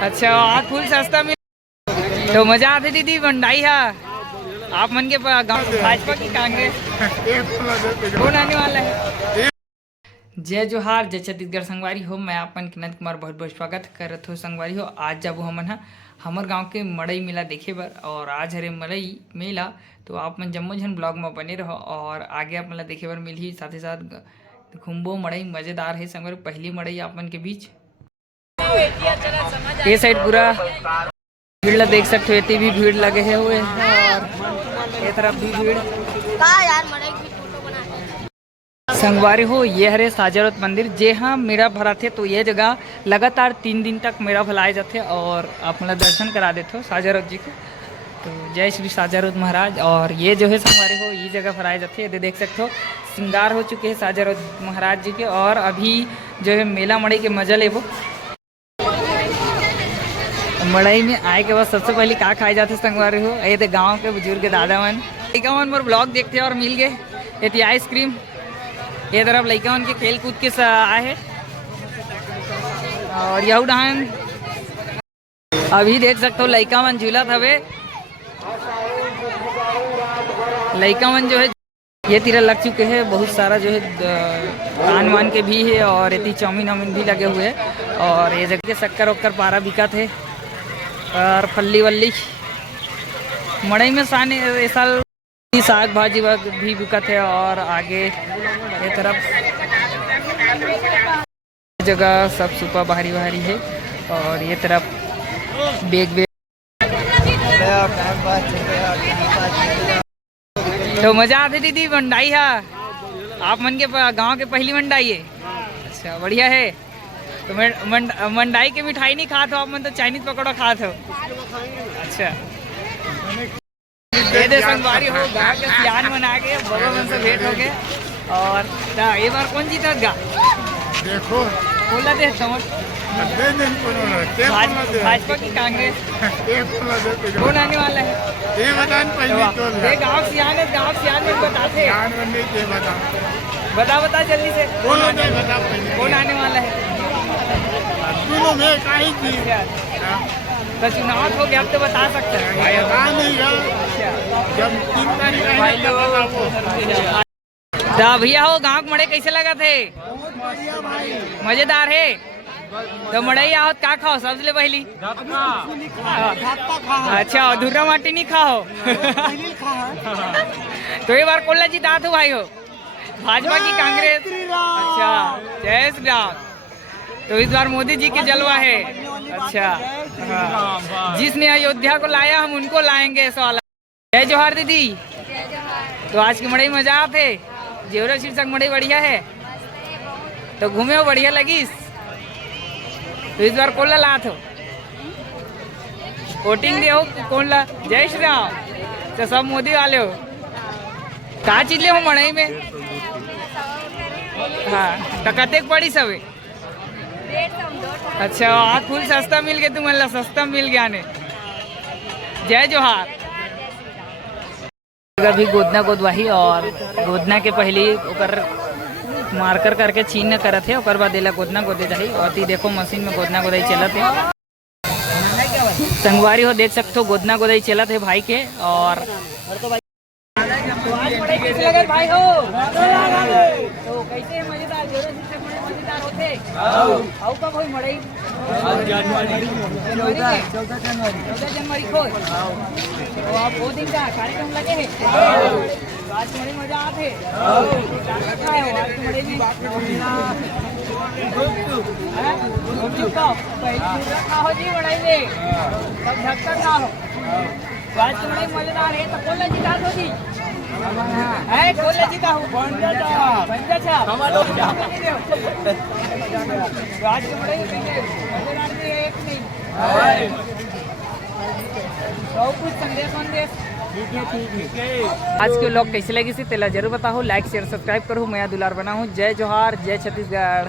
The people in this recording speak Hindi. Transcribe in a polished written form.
अच्छा आज फुल सस्ता मिल तो मजा आती दीदी मंडाई है। आप मन के गाँव भाजपा की कांग्रेस कौन आने वाला है? जय जोहार जय छत्तीसगढ़ संगवारी हो। मैं आपन किनत कुमार बहुत बहुत स्वागत करत हो संगवारी हो। आज जब हमन हा हमर गांव के मड़ई मेला देखे बर और आज हरे मड़ई मेला तो आप मन जम्मो झन ब्लॉग में बने रहो और आगे आप मन देखे बर मिलही। साथ ही साथ घुम्बो मड़ई मजेदार है संगवारी। पहली मड़ई आप मन के बीच ये साइड पूरा भीड़ ला देख सकते हो। इतनी भी भीड़ लगे हुए हैं और ये तरफ भी भीड़ संगवारी हो। ये हरे साजरत मंदिर जे हाँ मेरा भरा थे तो ये जगह लगातार 3 दिन तक मेरा भलाए जाते और आप मतलब दर्शन करा देते हो साजरत जी को। तो जय श्री साजरत महाराज। और ये जो है संगवारी हो ये जगह भराए जाते हैं। देख सकते हो श्रृंगार हो चुके हैं साजरत महाराज जी के और अभी जो है मेला मड़ई के मजा ले वो मड़ई में आए के बाद सबसे पहले क्या खाए जाते संगवारी हो। ये थे गाँव के बुजुर्ग दादा मन मोर ब्लॉग देखते और मिल गए। ये थी आइसक्रीम ये तरफ लड़का उनके खेल कूद के आए हैं और यह डाहन अभी देख सकते हो लड़का मन झूला हवे। लड़का मन जो है ये तीरा लग चुके हैं। बहुत सारा जो है कान वान के भी है और इतनी चाउमीन वाउमीन भी लगे हुए हैं और ये जगह शक्कर वक्कर पारा बिका थे और फल्ली वल्ली मड़ई में साने साल साग भाजी भी बिकत है। और आगे ये तरफ जगह सब सुपा बाहरी बाहरी है और ये तरफ बेग तो मजा आती दीदी मंडाई है। आप मन के गांव के पहली मंडाई है। अच्छा बढ़िया है। तो मंडाई के मिठाई नहीं खाते हो आप मन तो चाइनीज पकौड़ा खाते हो। अच्छा ये दे संगवारी हो गाँव के सियान मन आ गए बाबा मन से भेंट हो गए और ये बार कौन जीता गा देखो बोला दे समझ भाजपा की कांग्रेस कौन आने वाला है? ये गाँव सियान है। गाँव सियान में बताते बता जल्दी से कौन आने वाला है? तो चुनाव हो गया अब तो बता सकते हैं। भैया हो गाँव मड़े कैसे लगा थे? मजेदार है। तो मड़ई आओ क्या खाओ सबसे पहली? अच्छा अधूरा माटी नहीं खाओ। तो ये बार कोल्ला जीता तो भाई हो भाजपा की कांग्रेस? अच्छा जय श्री राम। तो इस बार मोदी जी की जलवा है। अच्छा हाँ। जिसने अयोध्या को लाया हम उनको लाएंगे सवाल। जय जोहार दीदी। तो आज की मड़ई मजा आते जेवरा शीर्षक मड़ई बढ़िया है तो घूमे हो बढ़िया लगी। तो इस बार कौन ला लात हो वोटिंग दे हो कौन ला? जय श्री राम। तो सब मोदी वाले हो कहा चीज ले हो मड़ई में? हाँ तो कतेक पड़ी सब? अच्छा आज फुल सस्ता मिल गया तुम्हारा सस्ता मिल गया ने। जय जोहार। अभी गोदना गोदवाही और गोदना के पहले ऊपर मार्कर करके छीन करत है और बाद देला गोदना गोदे जाही और ती देखो मशीन में गोदना गोदाई चलत है संगवारी हो। देख सकते हो गोदना गोदाई चलत है भाई के। और कैसे लगे भाई हो? तो कैसे मजेदार मजेदार होते आओ कब हो मड़ई? 14 जनवरी को। तो आप 2 दिन का कार्यक्रम लगे हैं आज मड़ई मजा आते रखा है आज मड़ई में रखा हो जी मड़ई में सब ढक्कन ना हो। आज मड़ई मजेदार है तो कौन जीता हो जी? है कौन जीता हो? आज मड़ई मजेदार भी है कि नहीं? कुछ संदेश आज के लोग कैसे लगी तेला जरूर बताओ। लाइक शेयर सब्सक्राइब करो। मैं दुलार बना हूँ। जय जोहार जय छत्तीसगढ़।